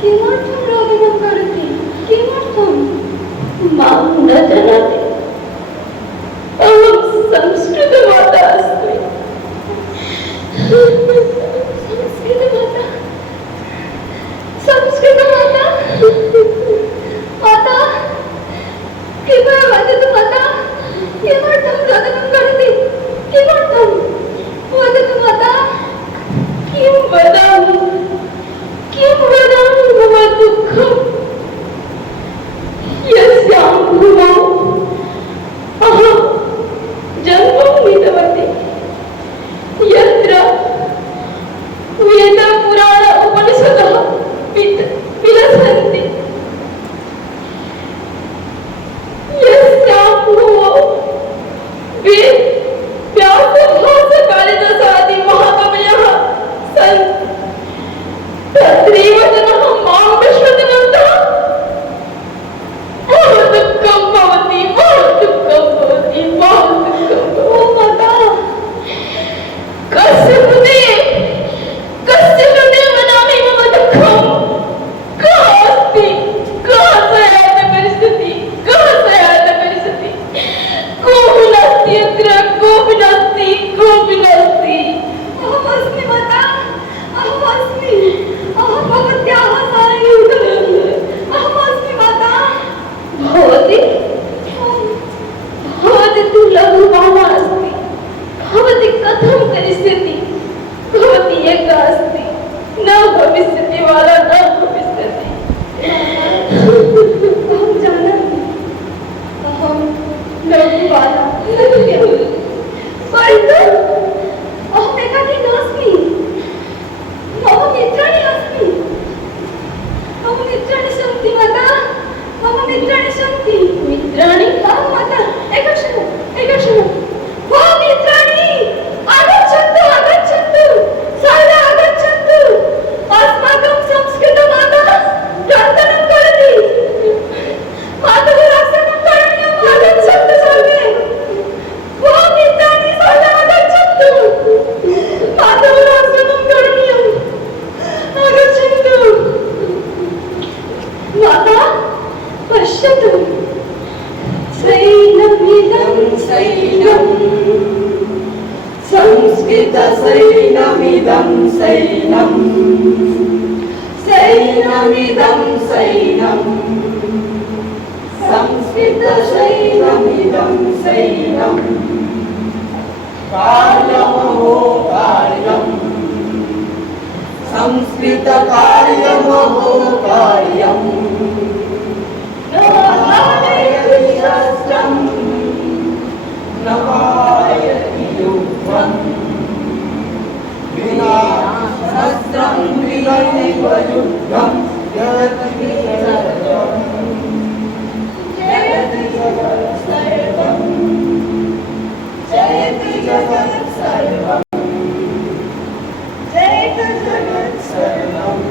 किमर्थं रोदनं करोति? किमर्थं? मां न जानाति। अहं संस्कृतमाता अस्मि। संस्कृतमाता, संस्कृतमाता, माता, कृपया वदतु माता, किमर्थं रोदनं करोति? किमर्थं? वदतु माता, किं वदामि? किं वदामि मम दुःखम्? यस्यां भूमौ अहं जन्मं नीतवती, यत्र वेदपुराण उपनिषदः विलसन्ति, यस्यां भूमौ व्यासभासकालिदासादि महाकवयः सन्ति, तत्रैव जनाः मां विस्मृतवन्तः। बहु दुःखं भवति, बहु दुःखं भवति, बहु दुःखं भवति। ओ माता, कस्य हृदये वदामि मम दुःखं? कः अस्ति? कः सहायता करिष्यति? कः सहायता करिष्यति? कोऽपि नास्ति अत्र, कोऽपि नास्ति, कोऽपि नास्ति। अहमस्मि माता, अहमस्मि, अहं भवत्याः साहाय्यं। अहमस्मि माता। भवती तु लघुबाला अस्ति, भवती कथं करिष्यति? भवती एका अस्ति, न भविष्यति वाला, न भविष्यति। अहं जानामि, अहं लघुबाला, परन्तु अहम् एकाकी नास्मि, मम मित्राणि अस्ति, मम मित्राणि सन्ति माता, मम मित्राणि सन्ति। मित्राणि? आं माता, एकक्षणम्, एकक्षणम्। ओ मित्राणि, आगच्छन्तु, आगच्छन्तु, सर्वे आगच्छन्तु। अस्माकं संस्कृतमाता प्रार्थनां करोति। मातुः रक्षणं करणीयम्, आगच्छन्तु सर्वे। ओ मित्राणि, सर्वे आगच्छन्तु। मातुः रक्षणं करणीयम्, आगच्छन्तु। माता, पश्यतु, सैनमिदं सैनं, संस्कृतसैनमिदं सैनं, सैनमिदं सैनं, संस्कृतसैनमिदं सैनं, कार्यमहो कार्यम्, संस्कृतकार्यमहो कार्यम्, नवायशस्त्रम्, नवायति युद्धम्, विना शस्त्रं विनैव युद्धं जयति सर्वम्, जयति जगत् सर्वम्, जयति जगत् सर्वम्, जयति जगत् सर्वम्।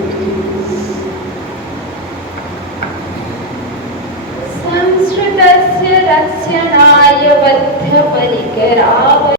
संस्कृतस्य रक्षणाय बद्धपरिकरावलम्बनम्